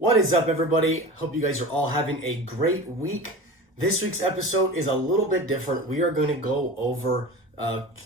What is up, everybody? Hope you guys are all having a great week. This week's episode is a little bit different. We are going to go over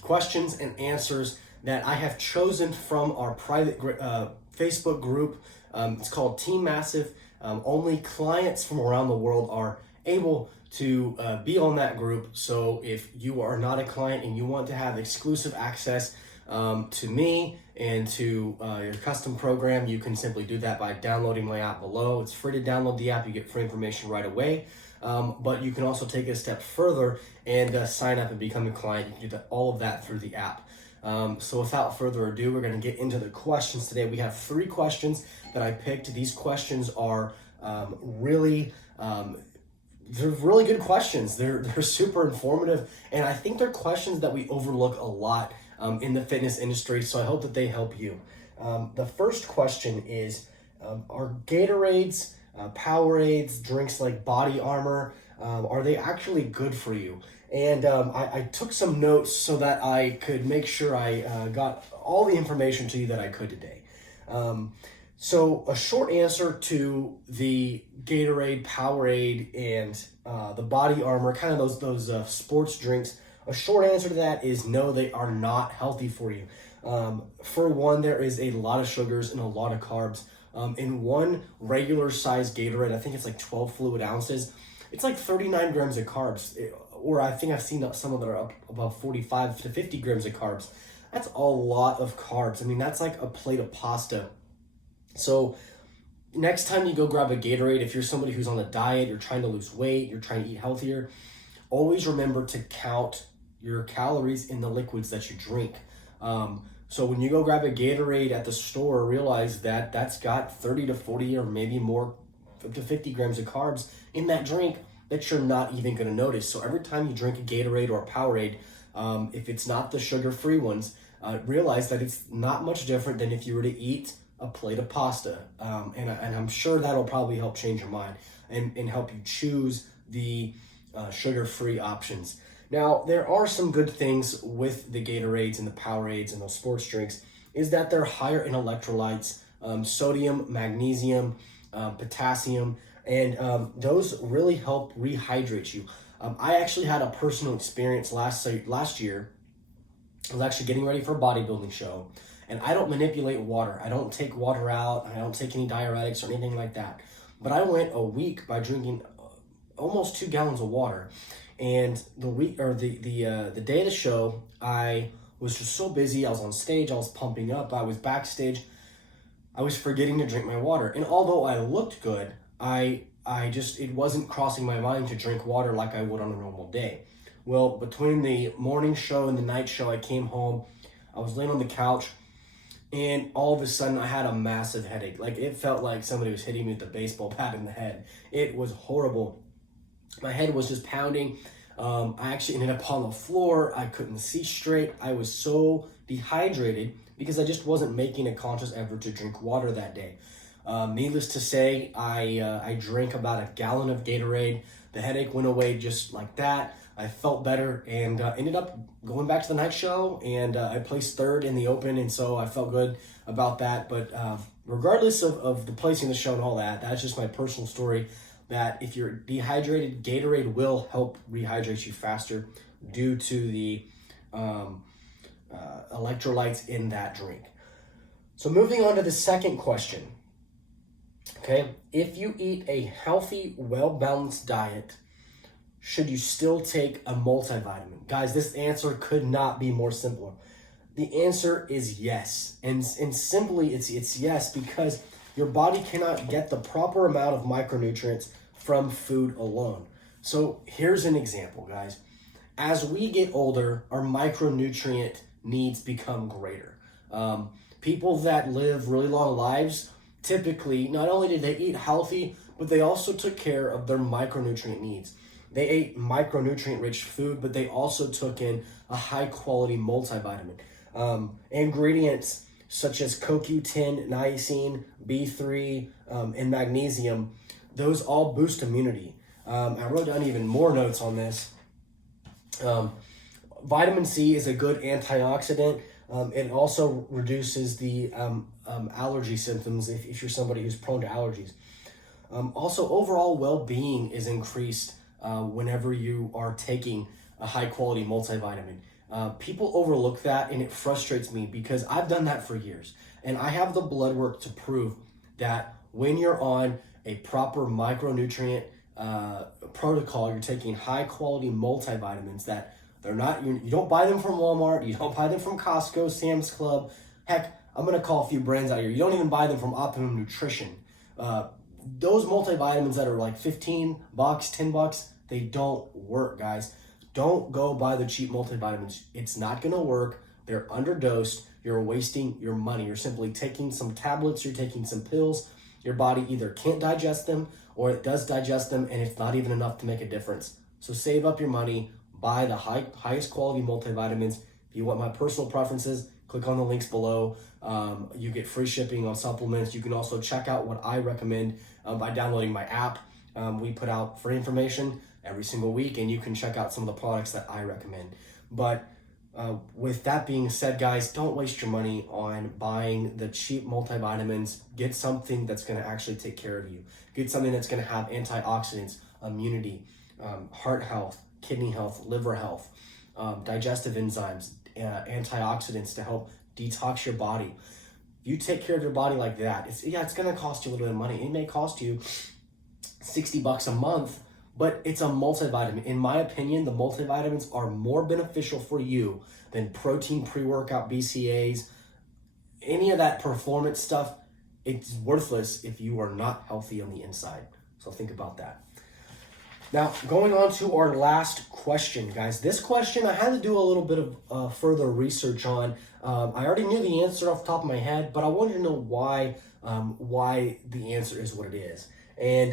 questions and answers that I have chosen from our private Facebook group. It's called Team Massive. Only clients from around the world are able to be on that group. So if you are not a client and you want to have exclusive access to me and to your custom program, you can simply do that by downloading my app below. It's free to download the app. You get free information right away. But you can also take it a step further and sign up and become a client. You can do all of that through the app. So without further ado, we're going to get into the questions today. We have 3 questions that I picked. These questions are they're really good questions. They're super informative, and I think they're questions that we overlook a lot in the fitness industry, so I hope that they help you. The first question is, are Gatorades, Powerades, drinks like Body Armor, are they actually good for you? And I took some notes so that I could make sure I got all the information to you that I could today. So a short answer to the Gatorade, Powerade, and the Body Armor, kind of those sports drinks, a short answer to that is no, they are not healthy for you. For one, there is a lot of sugars and a lot of carbs. In one regular size Gatorade, I think it's like 12 fluid ounces, it's like 39 grams of carbs. Or I think I've seen some of that are up above 45 to 50 grams of carbs. That's a lot of carbs. I mean, that's like a plate of pasta. So next time you go grab a Gatorade, if you're somebody who's on a diet, you're trying to lose weight, you're trying to eat healthier, always remember to count your calories in the liquids that you drink. So when you go grab a Gatorade at the store, realize that that's got 30 to 40 or maybe more to 50 grams of carbs in that drink that you're not even going to notice. So every time you drink a Gatorade or a Powerade, if it's not the sugar-free ones, realize that it's not much different than if you were to eat a plate of pasta. And I'm sure that'll probably help change your mind and help you choose the sugar-free options. Now, there are some good things with the Gatorades and the Powerades and those sports drinks, is that they're higher in electrolytes, sodium, magnesium, potassium, and those really help rehydrate you. I actually had a personal experience last year. I was actually getting ready for a bodybuilding show, and I don't manipulate water. I don't take water out. I don't take any diuretics or anything like that. But I went a week by drinking almost 2 gallons of water. And the day of the show, I was just so busy. I was on stage. I was pumping up. I was backstage. I was forgetting to drink my water. And although I looked good, it wasn't crossing my mind to drink water like I would on a normal day. Well, between the morning show and the night show, I came home. I was laying on the couch, and all of a sudden I had a massive headache. Like, it felt like somebody was hitting me with a baseball bat in the head. It was horrible. My head was just pounding. I actually ended up on the floor. I couldn't see straight. I was so dehydrated because I just wasn't making a conscious effort to drink water that day. Needless to say, I drank about a gallon of Gatorade. The headache went away just like that. I felt better and ended up going back to the night show, and I placed 3rd in the open, and so I felt good about that. But regardless of the placing the show and all that, that's just my personal story, that if you're dehydrated, Gatorade will help rehydrate you faster due to the electrolytes in that drink. So moving on to the second question. Okay, if you eat a healthy, well-balanced diet, should you still take a multivitamin? Guys, this answer could not be more simpler. The answer is yes. And simply, it's yes, because your body cannot get the proper amount of micronutrients from food alone. So here's an example, guys. As we get older, our micronutrient needs become greater. People that live really long lives, typically, not only did they eat healthy, but they also took care of their micronutrient needs. They ate micronutrient-rich food, but they also took in a high-quality multivitamin. Ingredients such as CoQ10, niacin, B3, and magnesium, those all boost immunity. I wrote down even more notes on this. Vitamin C is a good antioxidant. It also reduces the allergy symptoms if you're somebody who's prone to allergies. Also, overall well-being is increased whenever you are taking a high-quality multivitamin. People overlook that, and it frustrates me because I've done that for years. And I have the blood work to prove that when you're on a proper micronutrient protocol, you're taking high-quality multivitamins that they're not, you don't buy them from Walmart, you don't buy them from Costco, Sam's Club. Heck, I'm going to call a few brands out here. You don't even buy them from Optimum Nutrition. Those multivitamins that are like $15, $10, they don't work, guys. Don't go buy the cheap multivitamins. It's not going to work. They're underdosed. You're wasting your money. You're simply taking some tablets, you're taking some pills. Your body either can't digest them or it does digest them and it's not even enough to make a difference. So save up your money, buy the highest quality multivitamins. If you want my personal preferences, click on the links below. You get free shipping on supplements. You can also check out what I recommend by downloading my app. We put out free information every single week, and you can check out some of the products that I recommend. But with that being said, guys, don't waste your money on buying the cheap multivitamins. Get something that's going to actually take care of you. Get something that's going to have antioxidants, immunity, heart health, kidney health, liver health, digestive enzymes, antioxidants to help detox your body. You take care of your body like that. It's going to cost you a little bit of money. It may cost you $60 a month, but it's a multivitamin. In my opinion, the multivitamins are more beneficial for you than protein pre-workout BCAAs. Any of that performance stuff, it's worthless if you are not healthy on the inside. So think about that. Now, going on to our last question, guys. This question I had to do a little bit of further research on. I already knew the answer off the top of my head, but I wanted to know why the answer is what it is. And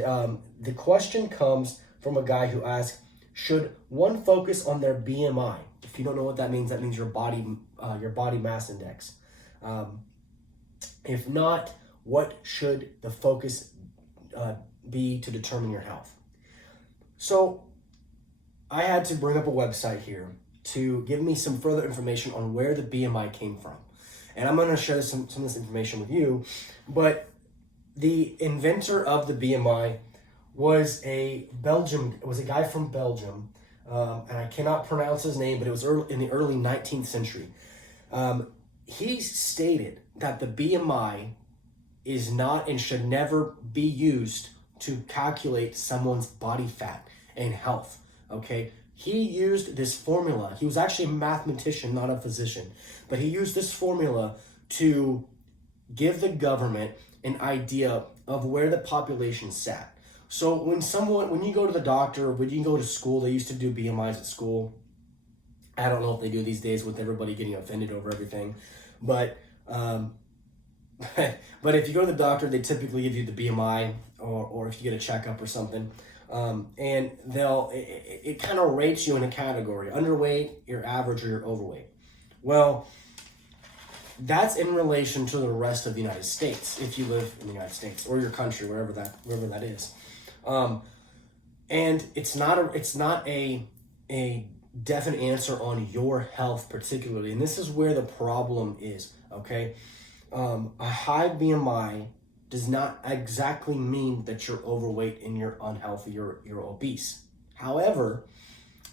the question comes from a guy who asked, should one focus on their BMI? If you don't know what that means your body mass index. If not, what should the focus be to determine your health? So I had to bring up a website here to give me some further information on where the BMI came from. And I'm going to share some of this information with you. But the inventor of the BMI was a guy from Belgium. And I cannot pronounce his name, but it was in the early 19th century. He stated that the BMI is not and should never be used to calculate someone's body fat and health, okay? He used this formula. He was actually a mathematician, not a physician, but he used this formula to give the government an idea of where the population sat. So when you go to the doctor, when you go to school, they used to do BMIs at school. I don't know if they do these days with everybody getting offended over everything, but but if you go to the doctor, they typically give you the BMI, or if you get a checkup or something, and it kind of rates you in a category: underweight, you're average, or you're overweight. Well, that's in relation to the rest of the United States, if you live in the United States or your country, wherever that is. And it's not a definite answer on your health particularly, and this is where the problem is. Okay. A high BMI does not exactly mean that you're overweight and you're unhealthy, you're obese. However,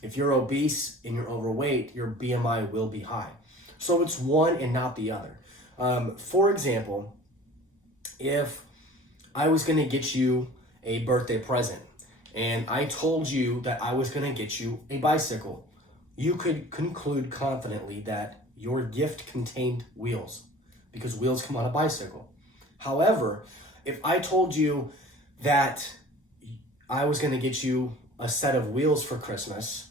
if you're obese and you're overweight, your BMI will be high. So it's one and not the other. For example, if I was going to get you a birthday present and I told you that I was going to get you a bicycle, you could conclude confidently that your gift contained wheels, because wheels come on a bicycle. However, if I told you that I was going to get you a set of wheels for Christmas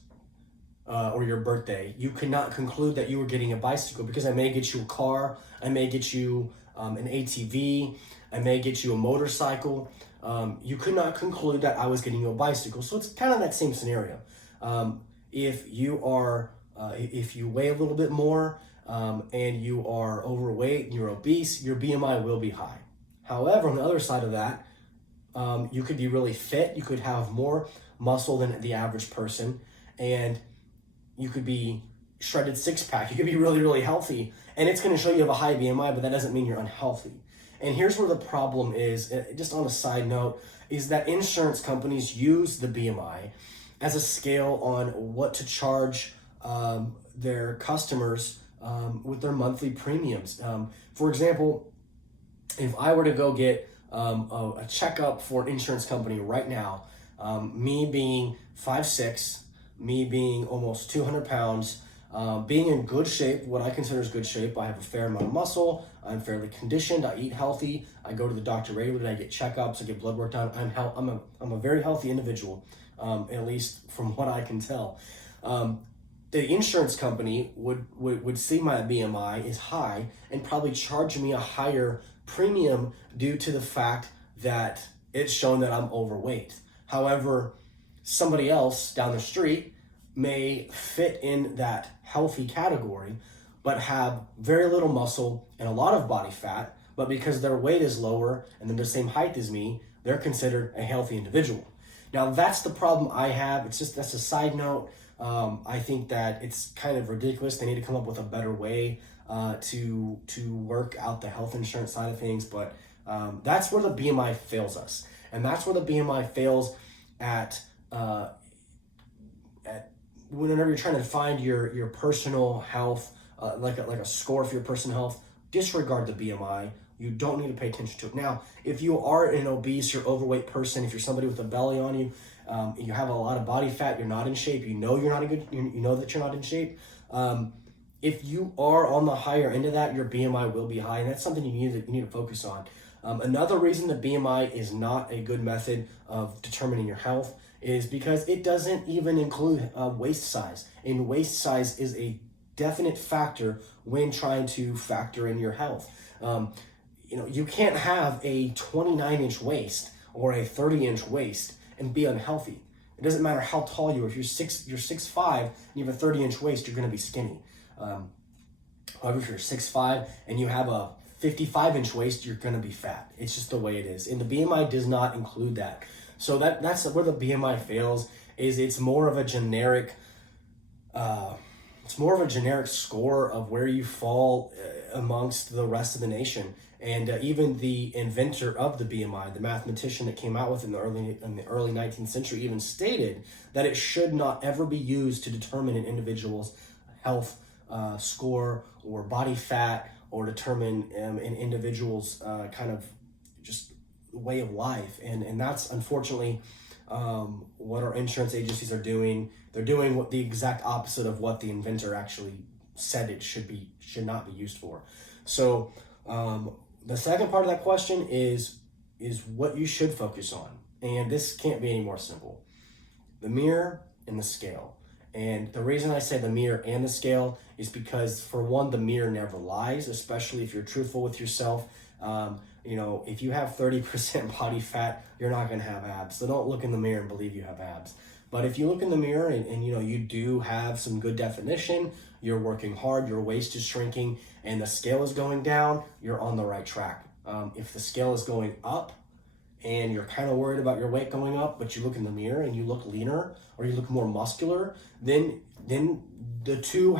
or your birthday, you could not conclude that you were getting a bicycle, because I may get you a car, I may get you an ATV, I may get you a motorcycle. You could not conclude that I was getting you a bicycle. So it's kind of that same scenario. If you weigh a little bit more, and you are overweight and you're obese, your BMI will be high. However, on the other side of that, you could be really fit, you could have more muscle than the average person, and you could be shredded six-pack, you could be really, really healthy, and it's going to show you have a high BMI, but that doesn't mean you're unhealthy. And here's where the problem is, just on a side note, is that insurance companies use the BMI as a scale on what to charge their customers with their monthly premiums. For example, if I were to go get a checkup for an insurance company right now, me being 5'6", me being almost 200 pounds, being in good shape, what I consider is good shape. I have a fair amount of muscle. I'm fairly conditioned. I eat healthy. I go to the doctor regularly. I get checkups. I get blood work done. I'm a very healthy individual, at least from what I can tell. The insurance company would see my BMI is high and probably charge me a higher premium due to the fact that it's shown that I'm overweight. However, somebody else down the street may fit in that healthy category, but have very little muscle and a lot of body fat, but because their weight is lower and they're the same height as me, they're considered a healthy individual. Now that's the problem I have. That's a side note. I think that it's kind of ridiculous. They need to come up with a better way to work out the health insurance side of things, but that's where the BMI fails us. And that's where the BMI fails at whenever you're trying to find your personal health, like a score for your personal health. Disregard the BMI. You don't need to pay attention to it. Now, if you are an obese or overweight person, if you're somebody with a belly on you, you have a lot of body fat, you're not in shape, you know that you're not in shape. If you are on the higher end of that, your BMI will be high, and that's something you need to focus on. Another reason the BMI is not a good method of determining your health is because it doesn't even include waist size, and waist size is a definite factor when trying to factor in your health. You can't have a 29-inch waist or a 30-inch waist and be unhealthy. It doesn't matter how tall you are. If you're 6'5" and you have a 30-inch waist, you're going to be skinny. However, if you're 6'5" and you have a 55-inch waist, you're going to be fat. It's just the way it is. And the BMI does not include that. So that's where the BMI fails. Is it's more of a generic score of where you fall amongst the rest of the nation. And even the inventor of the BMI, the mathematician that came out with it in the early 19th century, even stated that it should not ever be used to determine an individual's health score or body fat, or determine an individual's kind of just way of life. And that's unfortunately what our insurance agencies are doing. They're doing what the exact opposite of what the inventor actually said it should not be used for. So the second part of that question is what you should focus on. And this can't be any more simple. The mirror and the scale. And the reason I say the mirror and the scale is because, for one, the mirror never lies, especially if you're truthful with yourself. If you have 30% body fat, you're not going to have abs. So don't look in the mirror and believe you have abs. But if you look in the mirror and you do have some good definition, you're working hard, your waist is shrinking, and the scale is going down, you're on the right track. If the scale is going up and you're kind of worried about your weight going up, but you look in the mirror and you look leaner or you look more muscular, then the two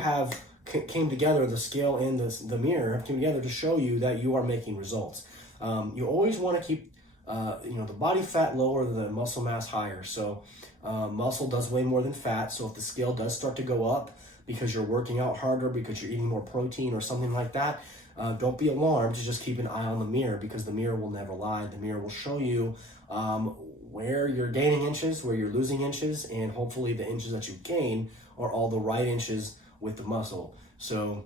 came together, the scale and the mirror have come together to show you that you are making results. You always want to keep the body fat lower, the muscle mass higher. So muscle does weigh more than fat. So if the scale does start to go up because you're working out harder, because you're eating more protein or something like that, don't be alarmed. Just keep an eye on the mirror, because the mirror will never lie. The mirror will show you where you're gaining inches, where you're losing inches, and hopefully the inches that you gain are all the right inches with the muscle. So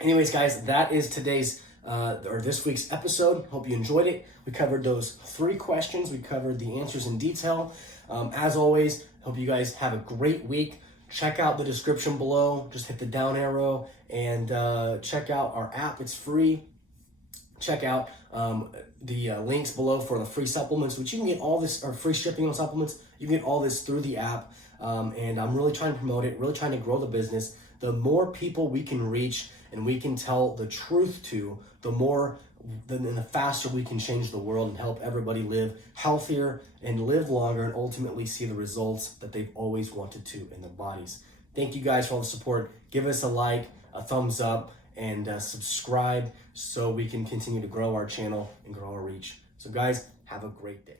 anyways, guys, that is today's or this week's episode. Hope you enjoyed it. We covered those 3 questions. We covered the answers in detail. As always, hope you guys have a great week. Check out the description below. Just hit the down arrow and check out our app. It's free. Check out the links below for the free supplements, which you can get all this, or free shipping on supplements. You can get all this through the app. And I'm really trying to promote it, really trying to grow the business. The more people we can reach and we can tell the truth to, the faster we can change the world and help everybody live healthier and live longer and ultimately see the results that they've always wanted to in their bodies. Thank you guys for all the support. Give us a like, a thumbs up, and subscribe so we can continue to grow our channel and grow our reach. So guys, have a great day.